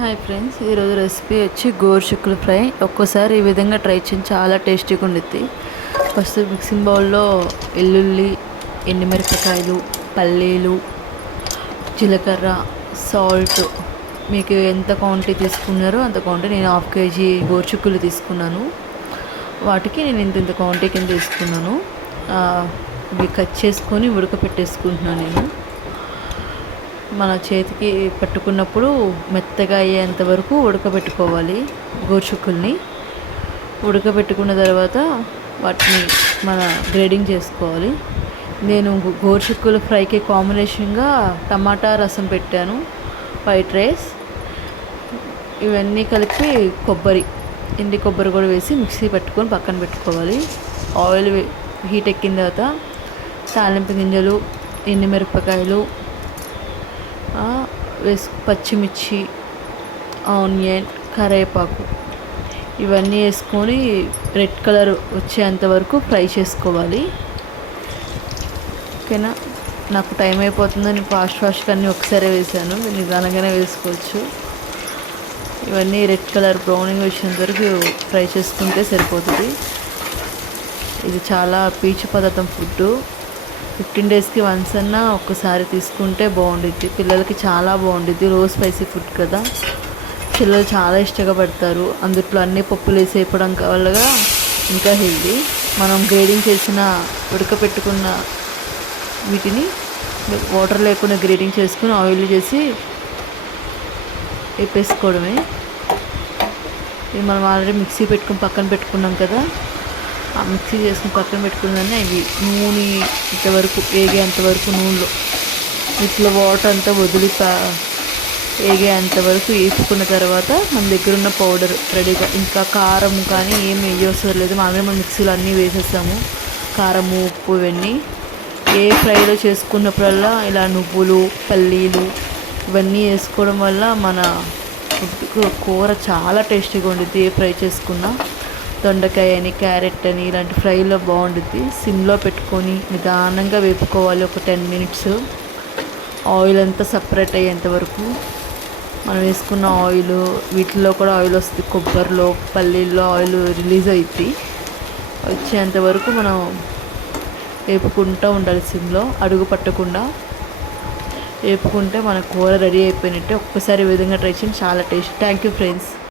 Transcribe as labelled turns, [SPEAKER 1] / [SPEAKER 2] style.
[SPEAKER 1] Hi friends ఈరోజు recipe వచ్చి గోరుచుక్కుల fry. ఒక్కోసారి ఈ విధంగా ట్రై చేయండి చాలా టేస్టీగా ఉండిద్ది. ఫస్ట్ మిక్సింగ్ బౌల్లో వెల్లుల్లి ఎండుమిరపకాయలు పల్లీలు జీలకర్ర సాల్ట్. మీకు ఎంత క్వాంటిటీ తీసుకున్నారో అంత క్వాంటిటీ నేను హాఫ్ కేజీ గోరుచుక్కులు తీసుకున్నాను. వాటికి నేను ఇంత ఇంత క్వాంటిటీ కింద తీసుకున్నాను. ఇవి కట్ చేసుకొని ఉడకపెట్టేసుకుంటున్నాను నేను. మన చేతికి పట్టుకున్నప్పుడు మెత్తగా అయ్యేంత వరకు ఉడకబెట్టుకోవాలి గోరుచుక్కుల్ని. ఉడకబెట్టుకున్న తర్వాత వాటిని మన గ్రేడింగ్ చేసుకోవాలి. నేను గోర్చుక్కుల ఫ్రైకి కాంబినేషన్గా టమాటా రసం పెట్టాను వైట్ రైస్. ఇవన్నీ కలిపి కొబ్బరి ఎండి కొబ్బరి కూడా వేసి మిక్సీ పెట్టుకొని పక్కన పెట్టుకోవాలి. ఆయిల్ హీట్ ఎక్కిన తర్వాత తాలింపు గింజలు ఎండుమిరపకాయలు మిరపకాయలు వేసు పచ్చిమిర్చి ఆనియన్ కరివేపాకు ఇవన్నీ వేసుకొని రెడ్ కలర్ వచ్చేంత వరకు ఫ్రై చేసుకోవాలి. ఓకేనా? నాకు టైం అయిపోతుందని ఫాస్ట్ ఫాస్ట్గా అన్నీ ఒకసారి వేసాను. మీరు నిదానంగానే వేసుకోవచ్చు. ఇవన్నీ రెడ్ కలర్ బ్రౌనింగ్ వచ్చేంత వరకు ఫ్రై చేసుకుంటే సరిపోతుంది. ఇది చాలా పీచు పదార్థం ఫుడ్ ఫిఫ్టీన్ డేస్కి వన్స్ అన్నా ఒక్కసారి తీసుకుంటే బాగుండిద్ది. పిల్లలకి చాలా బాగుండిద్ది. రోజు స్పైసీ ఫుడ్ కదా. పిల్లలు చాలా ఇష్టంగా పడతారు. అందుట్లో అన్ని పప్పులు వేసి వేయడం వల్ల ఇంకా హెల్దీ. మనం గ్రేడింగ్ చేసిన ఉడకపెట్టుకున్న వీటిని వాటర్ లేకుండా గ్రేడింగ్ చేసుకుని ఆయిల్ చేసి వేపేసుకోవడమే. ఇది మనం ఆల్రెడీ మిక్సీ పెట్టుకుని పక్కన పెట్టుకున్నాం కదా. మిక్సీ చేసుకుని పక్కన పెట్టుకున్నాను అవి నూనె ఇంతవరకు వేగేంతవరకు నూనెలో. ఇట్లా వాటర్ అంతా వదిలి పా- వేగేంత వరకు తర్వాత మన దగ్గర ఉన్న పౌడర్ రెడీగా. ఇంకా కారం కానీ ఏం వేయవసరం లేదు. మామూలుగా మనం మిక్సీలో అన్నీ వేసేస్తాము. కారము ఉప్పు ఇవన్నీ. ఏ ఫ్రైలో చేసుకున్నప్పుడల్లా ఇలా నువ్వులు పల్లీలు ఇవన్నీ వేసుకోవడం వల్ల మన కూర చాలా టేస్టీగా ఉండుద్ది ఏ ఫ్రై చేసుకున్నా. దొండకాయ అని క్యారెట్ అని ఇలాంటి ఫ్రైలో బాగుంటుంది సిమ్లో పెట్టుకొని నిదానంగా వేపుకోవాలి ఒక టెన్ మినిట్స్. ఆయిల్ అంతా సపరేట్ అయ్యేంత వరకు. మనం వేసుకున్న ఆయిల్ వీటిల్లో కూడా ఆయిల్ వస్తుంది. కొబ్బరిలో పల్లీల్లో ఆయిల్ రిలీజ్ అవుద్ది వచ్చేంత వరకు మనం వేపుకుంటూ ఉండాలి సిమ్లో. అడుగు పట్టకుండా వేపుకుంటే మన కూర రెడీ అయిపోయినట్టే. ఒక్కసారి విధంగా ట్రై చేయండి. చాలా టేస్ట్. Thank you friends.